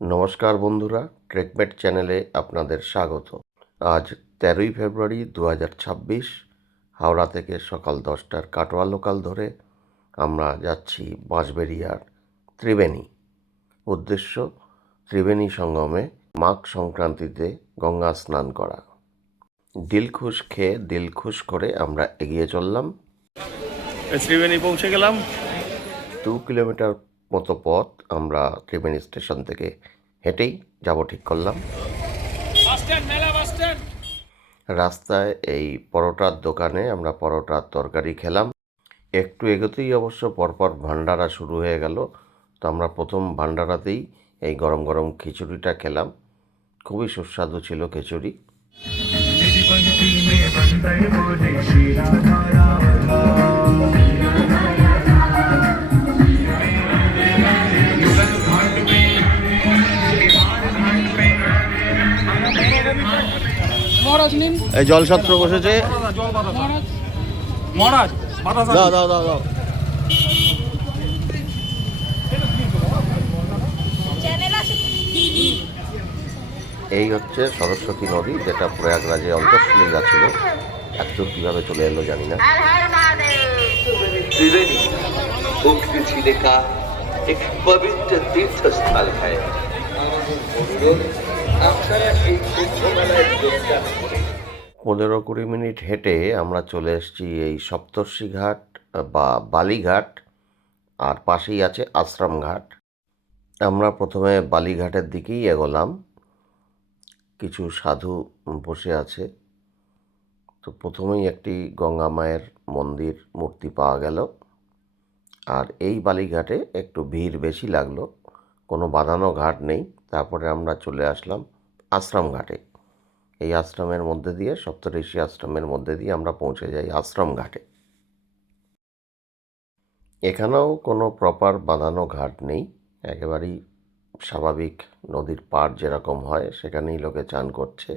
নমস্কার বন্ধুরা ট্রেকমেট চ্যানেলে আপনাদের স্বাগত। আজ তেরোই ফেব্রুয়ারি দু হাজার ছাব্বিশ হাওড়া থেকে সকাল দশটার কাটোয়া লোকাল ধরে আমরা যাচ্ছি বাঁশবেরিয়ার ত্রিবেণী। উদ্দেশ্য ত্রিবেণী সঙ্গমে মাঘ সংক্রান্তিতে গঙ্গা স্নান করা। দিলখুশ খেয়ে দিলখুশ করে আমরা এগিয়ে চললাম। ত্রিবেণী পৌঁছে গেলাম। দু কিলোমিটার মতো পথ আমরা ত্রিবেণী স্টেশন থেকে হেঁটেই যাব ঠিক করলাম। রাস্তায় এই পরোটার দোকানে আমরা পরোটার তরকারি খেলাম। একটু এগোতেই অবশ্য পরপর ভান্ডারা শুরু হয়ে গেল। তো আমরা প্রথম ভান্ডারাতেই এই গরম গরম খিচুড়িটা খেলাম। খুবই সুস্বাদু ছিল খিচুড়ি। এই জলছত্র বসেছে মহারাজ মহারাজ বাতাস দাও দাও দাও দাও এই হচ্ছে সরস্বতী নদী যেটা প্রয়াগরাজে অন্তঃসলীলা ছিল একদম কীভাবে চলে এলো জানি না त्रिवेणी मुक्त जिले का एक पवित्र तीर्थ स्थल है পনেরো কুড়ি মিনিট হেঁটে আমরা চলে এসেছি এই সপ্তর্ষি ঘাট বা বালিঘাট আর পাশেই আছে আশ্রম ঘাট। আমরা প্রথমে বালিঘাটের দিকেই এগোলাম। কিছু সাধু বসে আছে। তো প্রথমেই একটি গঙ্গা মায়ের মন্দির মূর্তি পাওয়া গেল। আর এই বালিঘাটে একটু ভিড় বেশি লাগল। কোনো বাঁধানো ঘাট নেই। তারপরে আমরা চলে আসলাম আশ্রম ঘাটে। এই আশ্রমের মধ্যে দিয়ে সপ্তঋষি আশ্রমের মধ্যে দিয়ে আমরা পৌঁছে যাই আশ্রম ঘাটে। এখানেও কোনো প্রপার বাঁধানো ঘাট নেই। একেবারেই স্বাভাবিক নদীর পাড় যেরকম হয়, সেখানেই লোকে চান করছে।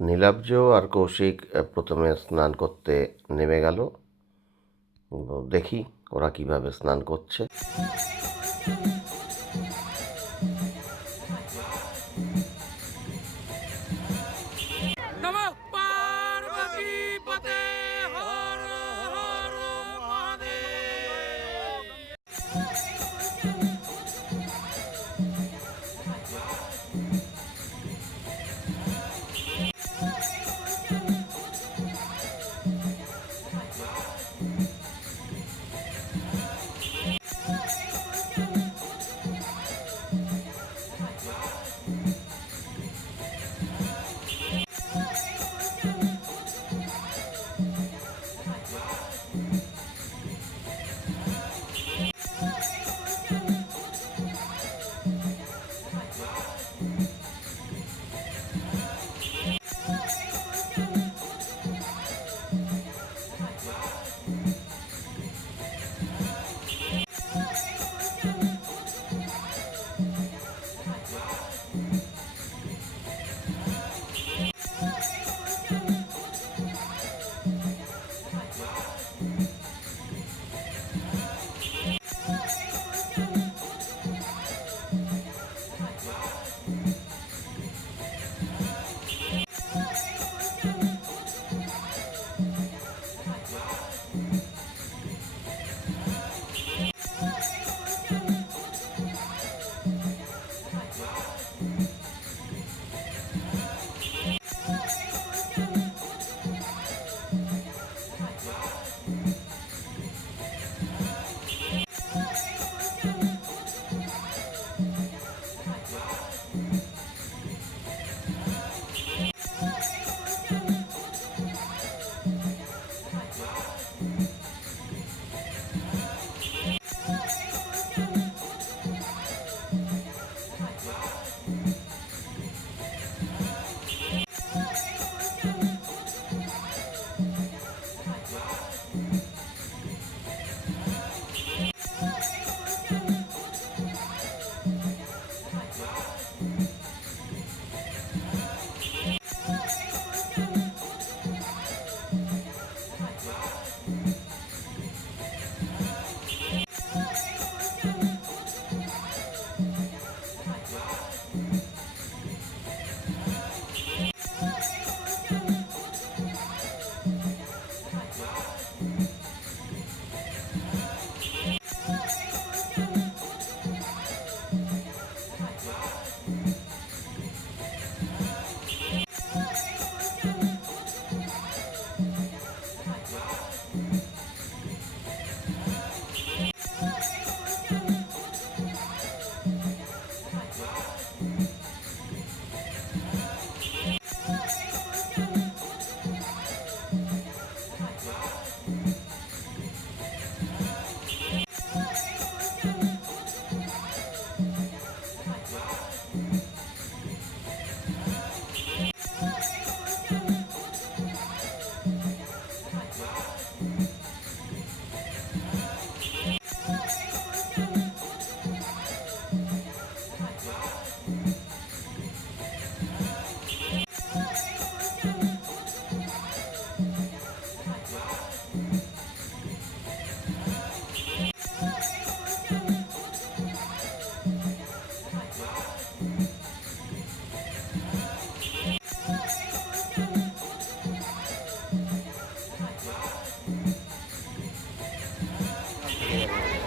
নীলাব্জ আর কৌশিক প্রথমে স্নান করতে নেমে গেল। দেখি ওরা কীভাবে স্নান করছে।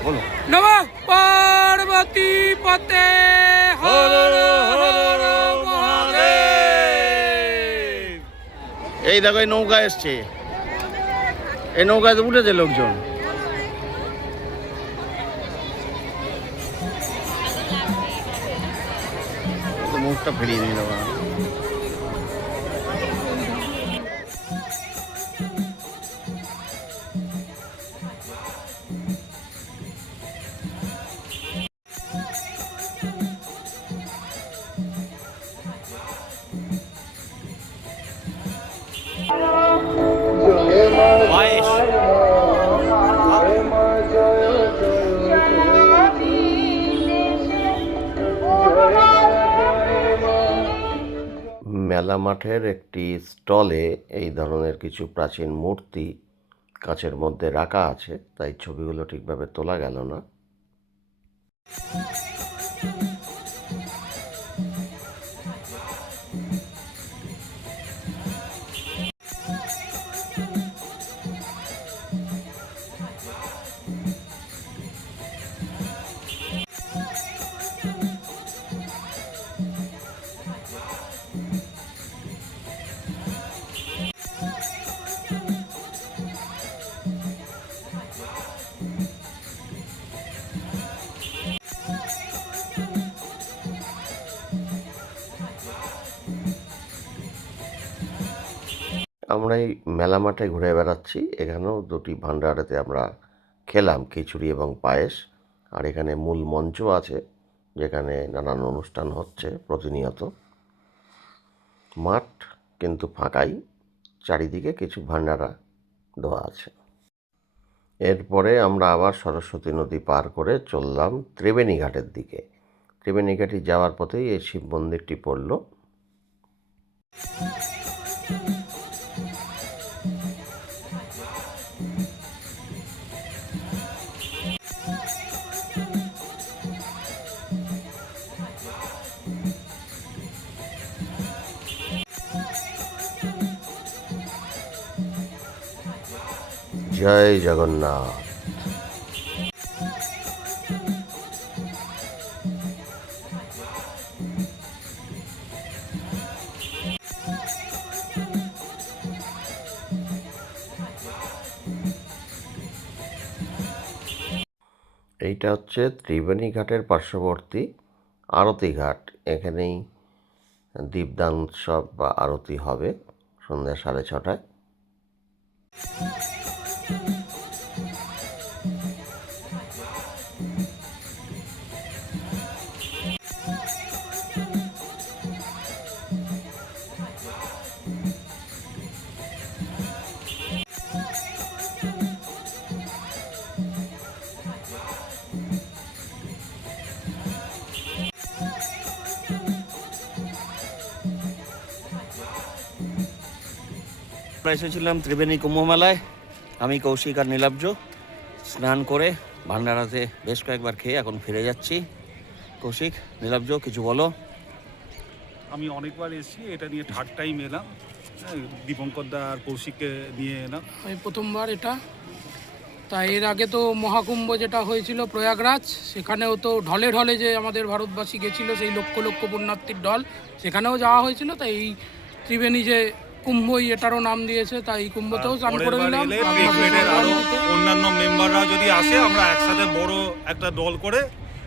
বলো। নম পার্বতী পতে হর হর এই দেখো এই নৌকা এসছে। এই নৌকাতে উঠেছে লোকজন। মুখটা ফিরিয়ে নিয়ে দেওয়া মেলা মাঠের একটি স্টলে এই ধরনের কিছু প্রাচীন মূর্তি কাঁচের মধ্যে রাখা আছে, তাই ছবিগুলো ঠিকভাবে তোলা গেল না। আমরা এই মেলা মাঠে ঘুরে বেড়াচ্ছি। এখানেও দুটি ভান্ডারেতে আমরা খেলাম, খিচুড়ি এবং পায়েস। আর এখানে মূল মঞ্চ আছে, যেখানে নানান অনুষ্ঠান হচ্ছে প্রতিনিয়ত। মাঠ কিন্তু ফাঁকাই, চারিদিকে কিছু ভান্ডারা দেওয়া আছে। এরপরে আমরা আবার সরস্বতী নদী পার করে চললাম ত্রিবেণী ঘাটের দিকে। ত্রিবেণী ঘাটে যাওয়ার পথেই এই শিব মন্দিরটি পড়ল। জয় জগন্নাথ। এইটা হচ্ছে ত্রিবেণী ঘাটের পার্শ্ববর্তী আরতি ঘাট। এখানেই দীপদান উৎসব বা আরতি হবে সন্ধ্যা সাড়ে ছটায়। আমরা এসেছিলাম ত্রিবেণী কুম্ভ মেলায় আমি কৌশিক আর নীলাব্জ স্নান করে ভান্ডারাতে বেশ কয়েকবার খেয়ে এখন ফিরে যাচ্ছি। কৌশিক নীলাব্জ কিছু বলো। আমি অনেকবার এসেছি এটা নিয়ে থার্ড টাইম এলাম। হ্যাঁ, দীপঙ্কর দা আর কৌশিককে নিয়ে এলাম। আমি প্রথমবার এটা। তা এর আগে তো মহাকুম্ভ যেটা হয়েছিল প্রয়াগরাজ সেখানেও তো ঢলে ঢলে যে আমাদের ভারতবাসী গেছিল সেই লক্ষ লক্ষ পুণ্যার্থীর ঢল সেখানেও যাওয়া হয়েছিল। তাই এই ত্রিবেণী যে কুম্ভই এটারও নাম দিয়েছে তাই কুম্ভতেও স্নান করে বার নিলাম। আর অন্যান্য মেম্বাররা যদি আসে আমরা একসাথে বড় একটা দল করে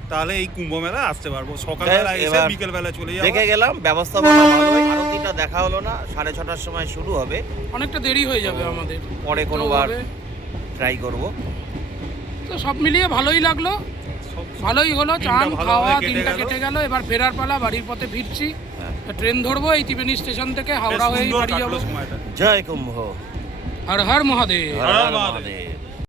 তাহলে এই কুম্ভ মেলা আসতে পারব। সকালবেলা এসে এবার বিকেল বেলা চলে যাব। দেখে গেলাম ব্যবস্থাপনা ভালোই আরতিটা দেখা হলো না সাড়ে ছটার সময় শুরু হবে। অনেকটা দেরি হয়ে যাবে আমাদের। পরে তো কোনোবার ট্রাই করব। তো সব মিলিয়ে ভালোই লাগল। সব- ভালোই হলো চান খাওয়া দিনটা কেটে গেল এবার ফেরার পালা বাড়ির পথে ফিরছি। ট্রেন ধরবো এই ত্রিবেণী স্টেশন থেকে হাওড়া হয়ে বাড়ি যাব। জয় কুম্ভ। হর হর মহাদেব। হর হর। মহাদেব।